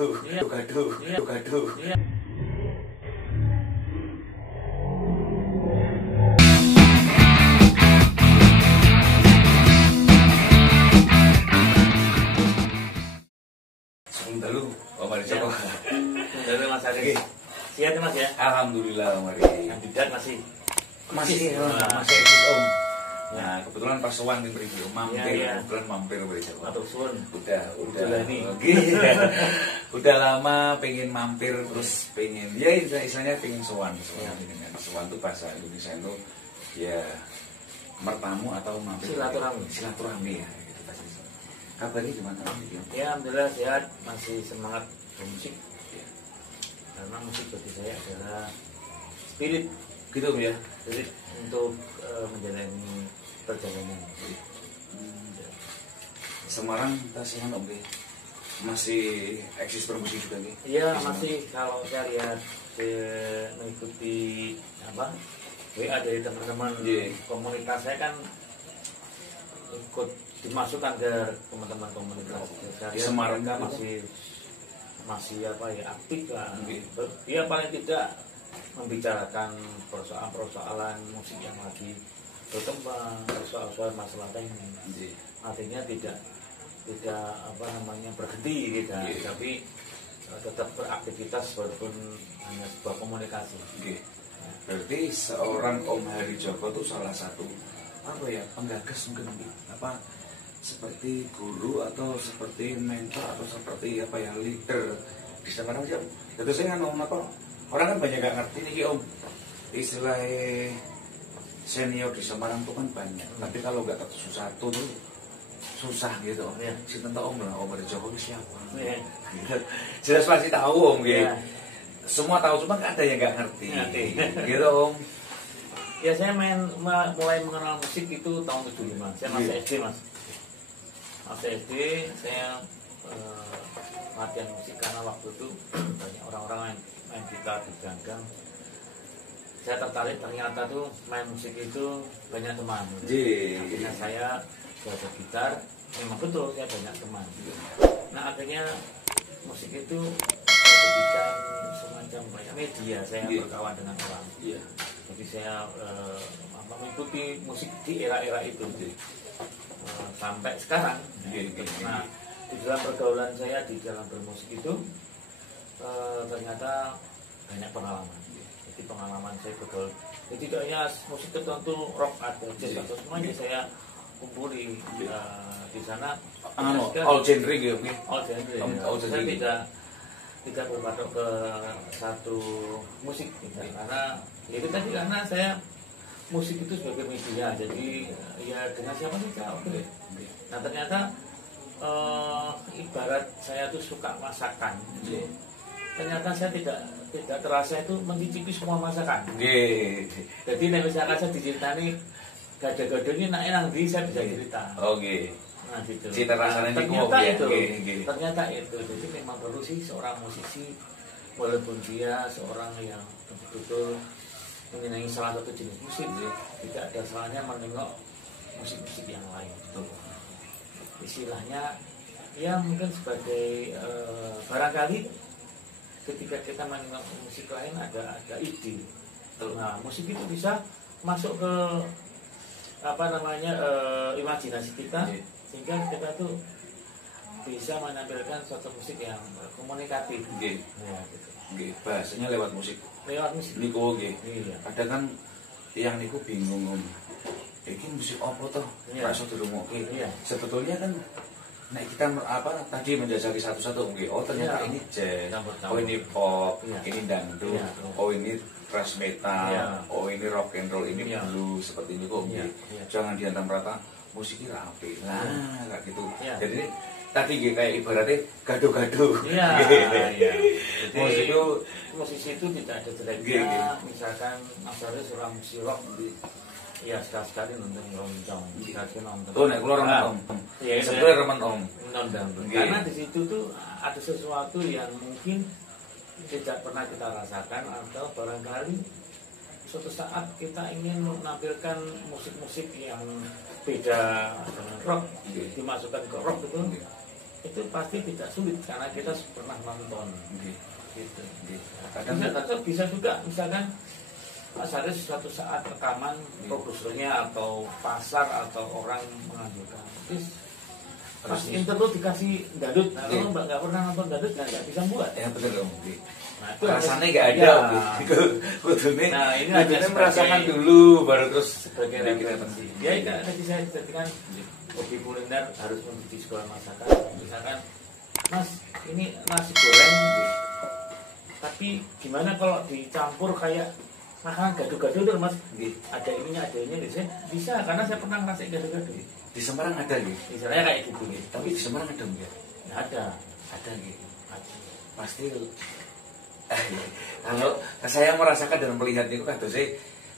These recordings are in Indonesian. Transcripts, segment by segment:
gaduh, gaduh, gaduh. Lalu, Om Ari Joko. Lalu Mas Ari. Siap Mas ya? Alhamdulillah Om Ari. Kandidat masih eksis Om. Nah, kebetulan pas sowan ning mriki kebetulan mampir Om Joko. Matur suwun. Udah. Nih. Udah lama pengen mampir terus pengen ya istilahnya pengen sowan. Sowan itu bahasa Indonesia itu ya mertamu atau mampir silaturahmi ya gitu pasti. Kabarnya gimana Om? Ya alhamdulillah sehat, masih semangat bermusik. Karena musik bagi saya adalah spirit Gitu Om ya. spirit untuk menjalani perjalanan. Semarang tasnya Om ya. Masih eksis bermusik juga nih? Iya masih, kalau saya lihat mengikuti WA dari teman-teman komunitas saya kan ikut dimasukkan ke teman-teman komunitas. Saya lihat Semarang mereka masih aktif lah. Dia paling tidak membicarakan persoalan musik yang lagi berkembang, soal masalah teknis. Artinya tidak berhenti gitu, tapi tetap beraktivitas walaupun hanya sebuah komunikasi. Berarti seorang Om Hari Joko itu salah satu penggagas mungkin seperti guru atau seperti mentor atau seperti leader di Semarang ya. Tentu saya orang kan banyak gak ngerti nih Om, istilah senior di Semarang itu kan banyak, tapi kalau nggak ketemu satu tuh susah gitu Om. Si tentang Om lah, Om Hari Joko itu siapa? Jelas pasti tahu Om gitu. Semua tahu, cuma ada yang nggak ngerti gitu Om. Ya saya mulai mengenal musik itu tahun 75. Saya masih SD Mas. Masih SD saya latihan musik karena waktu itu banyak orang-orang main gitar di ganggang. Saya tertarik, ternyata tuh main musik itu banyak teman. Akhirnya saya belajar gitar, memang betul saya banyak teman. Nah akhirnya musik itu saya jadikan semacam media saya berkawan dengan orang. Jadi saya mengikuti musik di era-era itu sampai sekarang. Nah di dalam pergaulan saya, di dalam bermusik itu ternyata banyak pengalaman. Jadi pengalaman saya betul. Jadi tidak hanya musik tertentu, rock atau jazz atau semuanya saya kumpuli di sana. All genre gitu. All genre. Saya tidak berpatok ke satu musik gitu. Karena itu tadi, karena saya musik itu sebagai media. Jadi ya dengan siapa saja oke. Nah ternyata ibarat saya tuh suka masakan. Ternyata saya tidak terasa itu mencicipi semua masakan. Jadi nek misalkan saya diceritani gado-gado ini enak di saya bisa cerita. Nah gitu. Ternyata itu. Jadi memang perlu sih seorang musisi, walaupun dia seorang yang betul-betul menyenangi salah satu jenis musik, tidak ada salahnya menengok musik-musik yang lain. Istilahnya ya mungkin sebagai barangkali ketika kita menengok musik lain ada ide. Nah musik itu bisa masuk ke imajinasi kita, sehingga kita tuh bisa menampilkan suatu musik yang komunikatif. Bahasanya lewat musik. Niku kadang kan yang niku bingung ini musik apa toh? Rasa dirungokke. Sebetulnya kan kita tadi menjajaki satu-satu ternyata ini jazz, ini pop, ini dangdut, ini thrash metal, ini rock and roll, ini blues, seperti ini kok. Jangan diantam rata musik ini rapi. Nah, kayak gitu. Jadi tadi kayak ibaratnya gado-gado. Musisi itu tidak ada jeleknya. Misalkan Mas Ari seorang musisi rock, ya sekali-sekali nonton roncong, sekali nonton. Nek kula remen Om. Sebenarnya remen Om. Karena di situ tuh ada sesuatu yang mungkin tidak pernah kita rasakan, atau barangkali suatu saat kita ingin menampilkan musik-musik yang beda dengan rock, dimasukkan ke rock itu itu pasti tidak sulit karena kita pernah nonton. Gitu. Kadang bisa juga misalkan Mas Haris suatu saat rekaman produsernya atau pasar atau orang mengajukan pas interlude dikasih dangdut, nah, kalau nggak pernah nonton dangdut nggak bisa buat. Ya betul dong. Nah, itu rasanya nggak ada. Nah, ini ada merasakan dulu baru terus sebagai referensi. Ya itu tadi saya jadikan hobi kuliner harus mengikuti sekolah masakan. Misalkan, Mas, ini nasi goreng, tapi gimana kalau dicampur kayak makanan gado-gado tuh Mas? Ada ininya, ada ininya. Bisa, karena saya pernah ngerasain gado-gado. Di Semarang ada gitu. Misalnya kayak gitu gitu. Tapi di Semarang ada enggak? Ada gitu. Pasti. Kalau saya merasakan dan melihat itu kan saya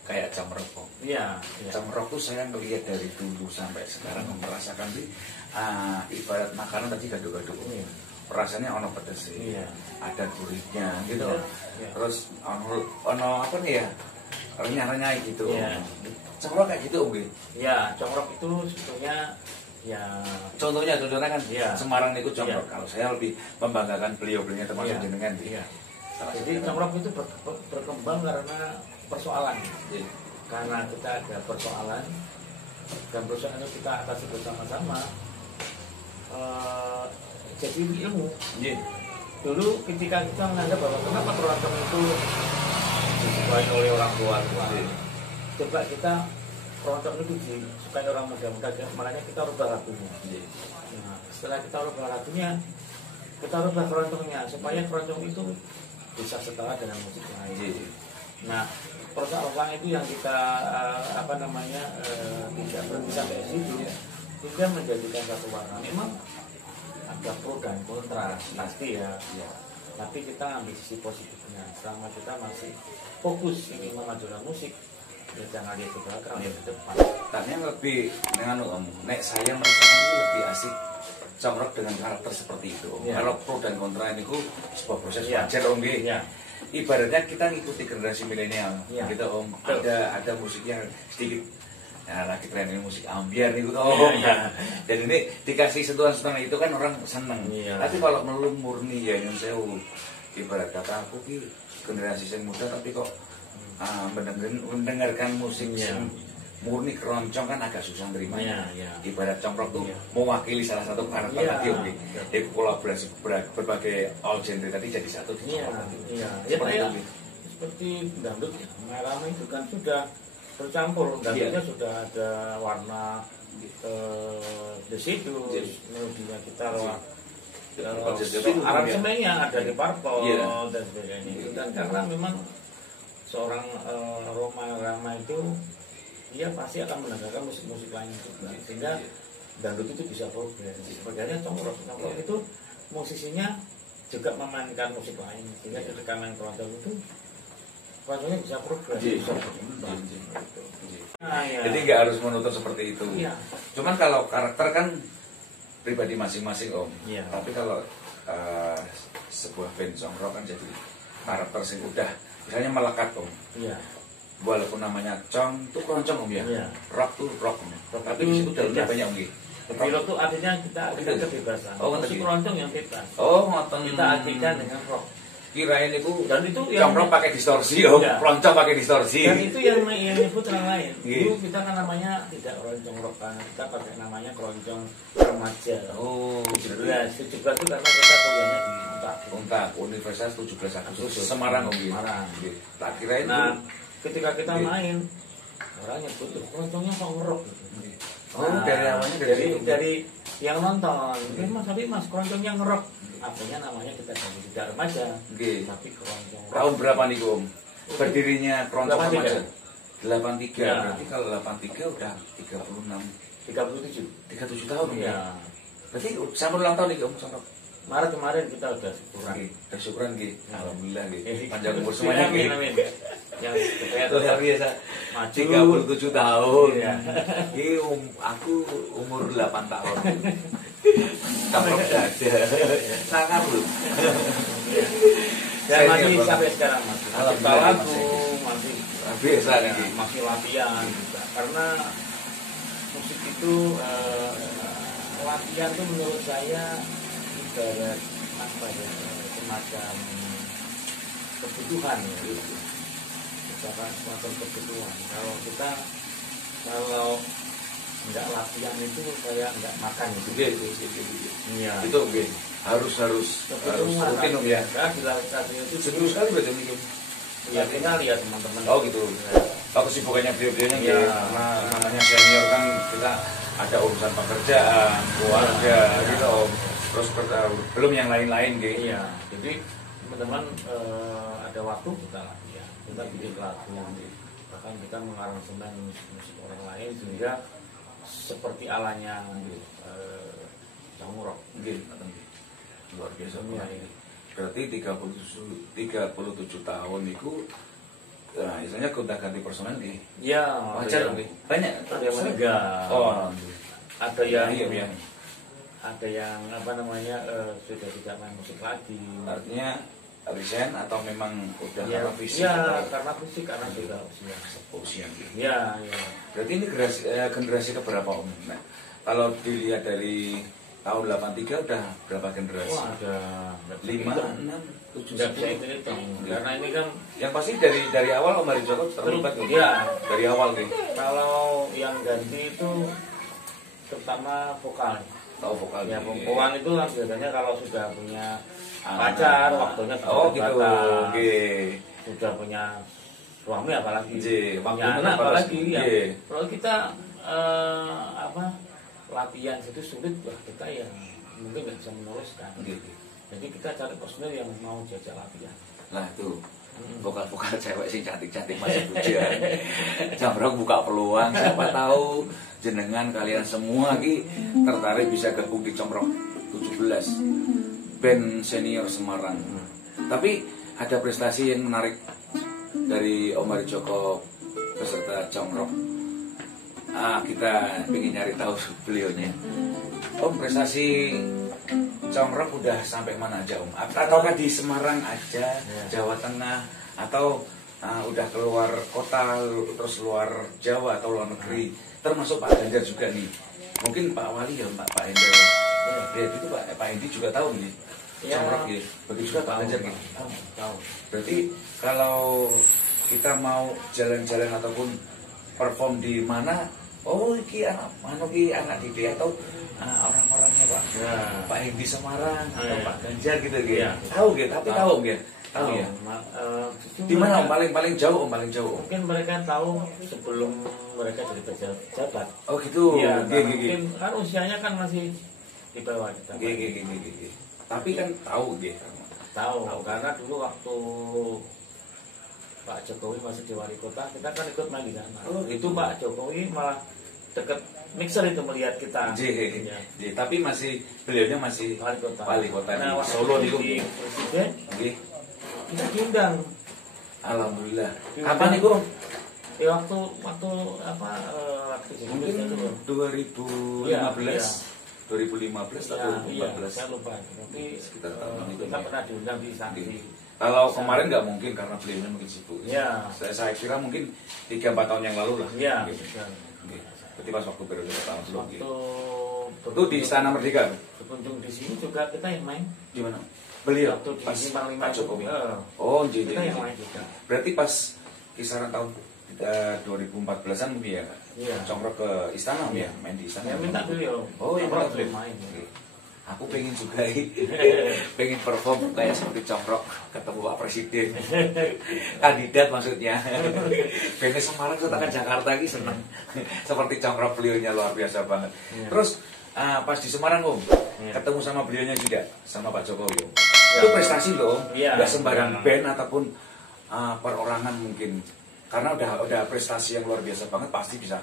kayak camrok. Iya. Camrok tuh saya melihat dari dulu sampai sekarang merasakan ibarat makanan tadi gado-gado. Rasanya ono pedes sih. Ada gurihnya gitu. Terus ono apa nih ya? Renyah-renyah gitu. Camrok kayak gitu Om. Iya, camrok itu sebetulnya ya contohnya kan Semarang itu camrok. Kalau saya lebih membanggakan beliau-beliaunya termasuk jenengan. Jadi camrok itu berkembang karena persoalan. Karena kita ada persoalan dan persoalan itu kita atasi bersama-sama. Jadi ilmu. Dulu ketika kita menganggap bahwa kenapa keroncong itu disukai oleh orang tua, coba kita keroncong itu disukai orang muda-muda, makanya kita rubah lagunya. Nah, setelah kita rubah lagunya, kita rubah keroncongnya supaya keroncong itu bisa setara dengan musik lain. Nah, persoalan itu yang kita tidak berhenti sampai situ, hingga menjadikan satu warna. Memang ada pro dan kontra pasti ya. Tapi kita ambil sisi positifnya. Selama kita masih fokus ingin memajukan musik, ya jangan lihat ke belakang, lihat ke depan. Tanya lebih dengan nek saya merasakan itu lebih asik camrok dengan karakter seperti itu. Kalau pro dan kontra ini sebuah proses wajar Om. Ibaratnya kita ngikuti generasi milenial, gitu Om. Ada musik yang sedikit lagi tren ini musik ambiar nih Om. Dan ini dikasih sentuhan-sentuhan itu kan orang seneng. Tapi kalau melulu murni ya nyun sewu, ibarat kata aku ki generasi yang muda tapi kok mendengarkan musik murni keroncong kan agak susah terimanya. Ibarat camrok tuh mewakili salah satu karakter tadi Om. Jadi kolaborasi berbagai all genre tadi jadi satu. Seperti dangdut ya, Merama itu kan sudah bercampur, dangdutnya sudah ada warna di situ, melodinya gitar, aransemennya ada di parpol dan sebagainya. Dan karena memang seorang Rama itu dia pasti akan mendengarkan musik-musik lain juga, sehingga dangdut itu bisa progres. Sebagainya camrok itu musisinya juga memainkan musik lain, sehingga ketika main keroncong itu keroncongnya bisa progres. Jadi nggak harus menuntut seperti itu. Cuman kalau karakter kan pribadi masing-masing Om. Tapi kalau sebuah band camrok kan jadi karakter sing udah misalnya melekat Om. Walaupun namanya cong tuh keroncong Om ya. Rock tuh rock Om. Tapi di situ dalamnya banyak Om. Rock tuh artinya kita kebebasan. Musik keroncong yang bebas. Ngoten. Kita artikan dengan rock. Kirain itu dan itu camrok pakai distorsi Om. Keroncong pakai distorsi. Dan itu yang menyebut orang lain. Dulu kita kan namanya tidak keroncong rock, kita pakai namanya keroncong remaja. 17 itu karena kita kuliahnya di Untak Universitas 17 Agustus Semarang Om. Tak kirain nah, ketika kita main orang nyebut keroncongnya kok ngerok gitu. Dari awalnya dari yang nonton. Mas keroncongnya ngerok. Artinya namanya kita tidak remaja. Tapi keroncong. Tahun berapa nih Om? Berdirinya keroncong remaja? 83. Berarti kalau 83 udah 37 tahun ya. Berarti sampai ulang tahun nih Om Camrok. Maret kemarin kita udah syukuran alhamdulillah panjang umur semuanya yang luar biasa 37 tahun ini aku umur 8 tahun Camrok udah ada sangat loh dan masih sampai sekarang masih lagu masih biasa masih latihan juga karena musik itu latihan tuh menurut saya ibarat apa ya, semacam kebutuhan ya, gitu. Misalkan semacam kebutuhan. Kalau nggak latihan itu kayak nggak makan gitu. Iya. Itu oke. Harus rutin om ya. Nah, dilakukan itu Seminggu sekali berarti om. ya kita lihat teman-teman. Oh gitu. Oh kesibukannya beliau-beliaunya Iya. gitu. Karena namanya senior kan kita ada urusan pekerjaan, keluarga gitu om. Terus belum yang lain-lain gitu. Iya. Jadi teman-teman ada waktu kita latihan, kita bikin lagu, bahkan kita mengaransemen musik orang lain sehingga seperti alanya Cangurok. Gitu. Luar biasa Iya, banget. Berarti 37 tahun itu nah, istilahnya gonta-ganti personel nih. Iya, Wajar nih. Banyak ada yang meninggal. Oh, Ada yang iya. ada yang apa namanya sudah tidak main musik lagi. Artinya resign atau memang udah Ya, karena fisik? karena fisik, karena sudah usia. Usia gitu. Ya. Berarti ini generasi keberapa om? Nah, kalau dilihat dari tahun 83 udah berapa generasi? Wah, ada 5, 6, 7, Tidak bisa 10. hitung. Karena ini kan Yang pasti dari awal Om Hari Joko terlibat tuh. Iya. Dari awal nih. kalau yang ganti itu terutama vokal. Tahu vokal. Ya, nih. perempuan itu kan biasanya kalau sudah punya pacar, waktunya sudah Oh gitu. terbatas. Oke. Sudah punya suami apalagi. J, Punya waktunya anak terbatas. apalagi. Ya. J. Kalau kita latihan itu sulit, wah kita yang mungkin nggak bisa meneruskan. Gitu. Jadi kita cari personil yang mau jajak latihan. Lah tuh. Vokal-vokal cewek sih cantik-cantik masih hujan. Jamrok buka peluang, siapa tahu jenengan kalian semua ki tertarik bisa gabung di Comrok 17 band senior Semarang. Tapi ada prestasi yang menarik dari Om Hari Joko beserta Comrok. Kita ingin nyari tahu beliaunya. Om, prestasi Comrok udah sampai mana aja Om? Ataukah di Semarang aja, Jawa Tengah, atau udah keluar kota, terus luar Jawa atau luar negeri? Termasuk Pak Ganjar juga nih. Mungkin Pak Wali ya, Pak Hendro. Ya itu Pak Hendi juga tahu nih. Comrok ya. Begitu juga Pak Ganjar nih. Tahu. Berarti kalau kita mau jalan-jalan ataupun perform di mana, oh iki anak didik atau orang-orangnya Pak. Ya. Pak Hendi Semarang atau Ya. Pak Ganjar gitu gitu. Ya. Tahu gitu, tapi tahu gitu. Tahu ya. Di mana Om? paling jauh Om, paling jauh Om? Mungkin mereka tahu sebelum mereka jadi pejabat. Oh gitu. Iya, Oke, mungkin kan usianya kan masih di bawah kita. Oke. Tapi kan tahu gitu. Tahu, karena dulu waktu Pak Jokowi masih di wali kota, kita kan ikut main di sana. Oh, itu Pak Jokowi malah deket mixer itu melihat kita. Iya. Tapi masih beliaunya masih Wali kota. di Nah, waktu Solo nih di presiden Oke. kita diundang. Alhamdulillah. Diundang. Kapan nih Bung? Ya waktu jadi Mungkin presiden itu. 2015. Iya. 2015 atau Iya, 2014. saya lupa. Tapi Sekitar tahun itu kita ya. pernah diundang di sana. Oke. Kalau kemarin nggak mungkin karena beliaunya mungkin sibuk. Iya. Saya kira mungkin 3-4 tahun yang lalu lah. Iya. Oke. Oke. Berarti pas waktu periode pertama belum. Waktu Itu di Istana Merdeka. berkunjung di sini juga kita yang main. Di mana? Beliau Waktu di pas Simpang Lima Pak itu, Jokowi. eh, Oh, kita jadi. yang main juga. Berarti pas kisaran tahun 2014-an mungkin ya. Iya. Comrok ke istana ya, main di istana. Saya minta beliau. Oh, yang Comrok minta belum beliau. main. Oke. Aku pengen juga pengen perform kayak seperti Comrok ketemu Pak Presiden. Kandidat maksudnya. Pengen Semarang katakan Jakarta ini seneng. Seperti Comrok beliaunya luar biasa banget. Iya. Terus pas di Semarang Om, Iya. ketemu sama beliaunya juga sama Pak Jokowi Om. Iya. Itu prestasi loh, Iya. nggak sembarang Iya. band ataupun perorangan mungkin. Karena udah prestasi yang luar biasa banget pasti bisa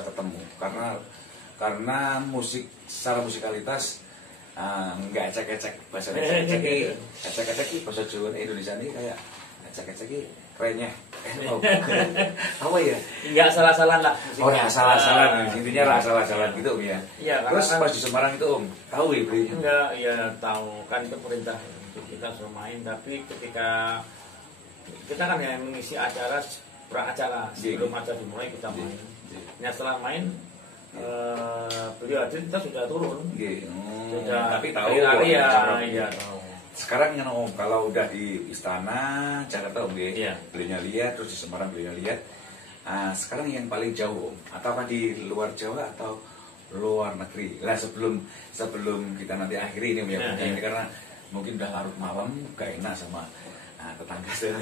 ketemu. Karena musik secara musikalitas nggak ecek-ecek bahasa ecek-ecek bahasa Jawa Indonesia ini kayak ecek-ecek kerennya apa ya? Enggak salah-salah lah. Oh ya salah-salah, intinya salah-salah gitu Om ya. Iya, Terus karena pas di Semarang itu Om, tahu ya belinya? enggak, ya tahu kan itu perintah untuk kita suruh main, tapi ketika kita kan yang mengisi acara pra acara sebelum acara dimulai kita main. Nah setelah main beliau hadir kita sudah turun. Nggih. Sudah Tapi tahu hari ya, Congrok. iya tahu. Sekarang yang Om, kalau udah di Istana Jakarta Om, Iya. belinya lihat, terus di Semarang belinya lihat. Sekarang yang paling jauh Om, atau apa di luar Jawa atau luar negeri? Lah sebelum kita nanti akhiri ini Om ya, Iya. ini karena mungkin udah larut malam, gak enak sama tetangga saya.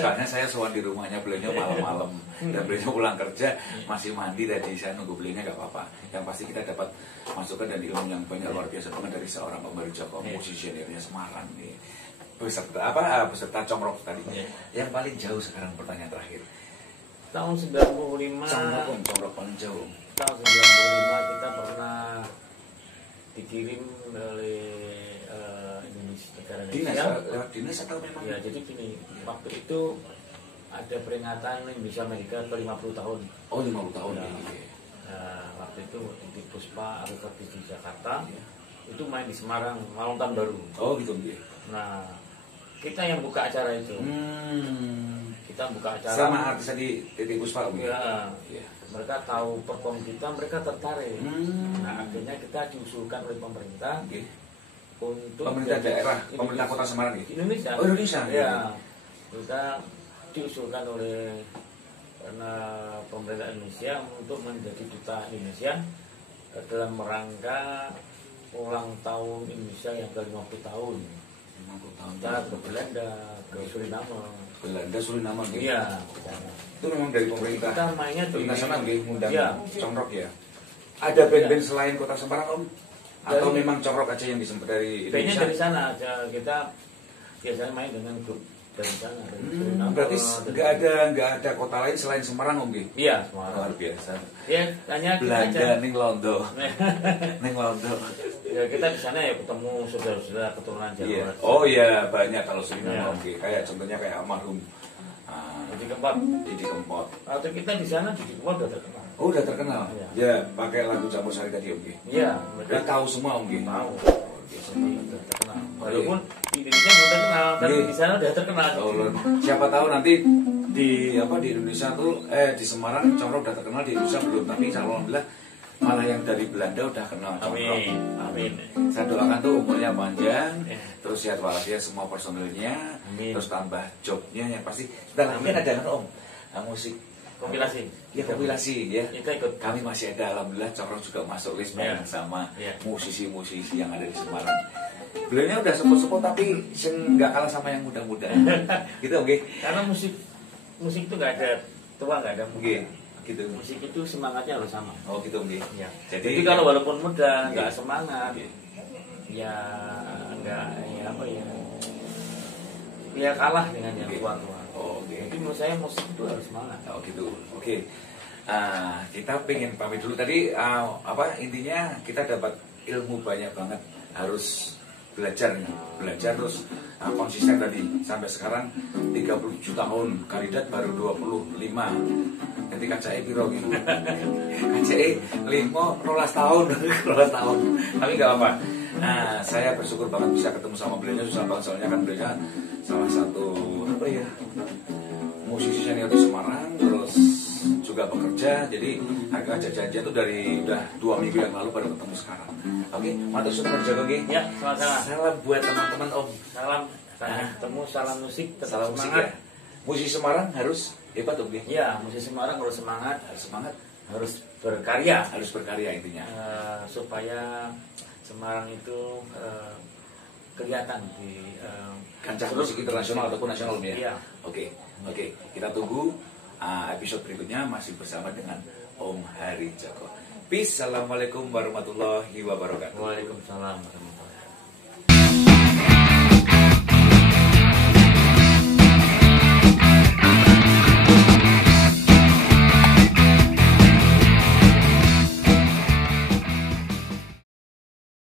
Soalnya saya sowan di rumahnya beliau malam-malam dan beliau pulang kerja masih mandi tadi, saya nunggu beliaunya gak apa-apa. Yang pasti kita dapat masukan dan ilmu yang banyak luar biasa banget dari seorang Om Harijoko, musisi dari Semarang nih. Beserta Congrok tadi. Yang paling jauh sekarang, pertanyaan terakhir. Tahun 95. Congrok paling jauh. Tahun 95 kita pernah dikirim oleh Indonesia, negara Dinas, Indonesia. lewat dinas atau memang? Ya, jadi gini, waktu itu ada peringatan Indonesia Amerika ke 50 tahun. Oh, 50 tahun Ya. ya. Nah, waktu itu di Puspa atau di Jakarta, itu main di Semarang, malam tahun baru. Oh gitu ya. Nah, kita yang buka acara itu. Kita buka acara. Sama artis tadi Titi Puspa Om. Ya, Iya. mereka tahu perform kita, mereka tertarik. Nah, akhirnya kita diusulkan oleh pemerintah Oke. untuk Pemerintah daerah, pemerintah Kota Semarang gitu. Indonesia. Oh, Indonesia. Ya, kita diusulkan oleh pemerintah Indonesia untuk menjadi duta Indonesia dalam rangka ulang tahun Indonesia yang ke-50 tahun. 50 tahun. Kita ke Belanda, ke Suriname. Belanda, Suriname gitu. Iya. Itu memang dari pemerintah. Kita mainnya tuh Internasional gitu, ngundang Iya. Congrok ya. Ada band-band selain Kota Semarang Om? Atau Dari- memang Congrok aja yang dari Bandnya Indonesia? dari sana aja. Kita biasanya main dengan grup dari sana, dari Suriname. Berarti dari- nggak ada kota lain selain Semarang Om gitu. Iya, Semarang. Luar biasa. Ya, hanya kita aja. Belanda ning Londo. Ning Londo. Ya, kita di sana ya ketemu saudara-saudara keturunan Jawa. Iya. Oh iya, banyak kalau Suriname Iya. Om. Kayak contohnya kayak almarhum Jadi keempat. Didi Kempot. Waktu kita di sana di Kempot udah terkenal. Oh, udah terkenal. Iya. Ya, pakai lagu Campur Sari tadi Om. Iya, Udah tahu semua Om. tahu. Biasa Jadi udah terkenal. Oh, Walaupun di Indonesia belum terkenal, tapi Iya. di sana udah terkenal. Oh, siapa tahu nanti di Indonesia tuh di Semarang Congrok udah terkenal, di Indonesia belum, tapi alhamdulillah malah yang dari Belanda udah kenal Congrok. Amin. Amin. Saya doakan tuh umurnya panjang, Iya. terus sehat walafiat semua personilnya, Amin. terus tambah jobnya yang pasti. Kita lagi kan ada kan Om, musik Kompilasi. ya kompilasi ya. Kita ikut. Kami masih ada, alhamdulillah Congrok juga masuk list bareng Iya. sama Iya. musisi-musisi yang ada di Semarang. Beliaunya udah sepuh-sepuh tapi nggak kalah sama yang muda-muda. Gitu oke. Karena musik itu nggak ada tua, nggak ada muda. Oke, gitu. Musik itu semangatnya harus sama. Oh gitu oke. Ya. Jadi, Jadi kalau walaupun muda nggak Iya. semangat, Oke. ya nggak ya apa ya, ya kalah dengan yang Oke. tua-tua. Oh, oke. Jadi menurut saya musik itu harus semangat. Oh gitu. Oke. Kita pengen pamit dulu tadi intinya kita dapat ilmu banyak banget, harus belajar terus konsisten tadi sampai sekarang 37 tahun, kandidat baru 25. Ketika kacake piro gitu. Kacake 12 tahun, 12 tahun. Tapi nggak apa. Saya bersyukur banget bisa ketemu sama beliau, susah banget soalnya kan beliau salah satu musisi senior di Semarang, terus juga bekerja, jadi agak ajak janjian tuh dari udah 2 minggu yang lalu baru ketemu sekarang. Oke, matur suwun berjaga oke. Ya, sama-sama. Salam buat teman-teman Om. Salam, ketemu salam musik, tetap Salam musik semangat. ya. Musisi Semarang harus hebat Om. Ya, musik Semarang harus semangat, Harus semangat, harus berkarya harus berkarya intinya. supaya Semarang itu kelihatan di Kancah musik internasional ataupun nasional Om ya. Iya. Oke, kita tunggu episode berikutnya masih bersama dengan Om Harijoko. Peace, assalamualaikum warahmatullahi wabarakatuh. Waalaikumsalam.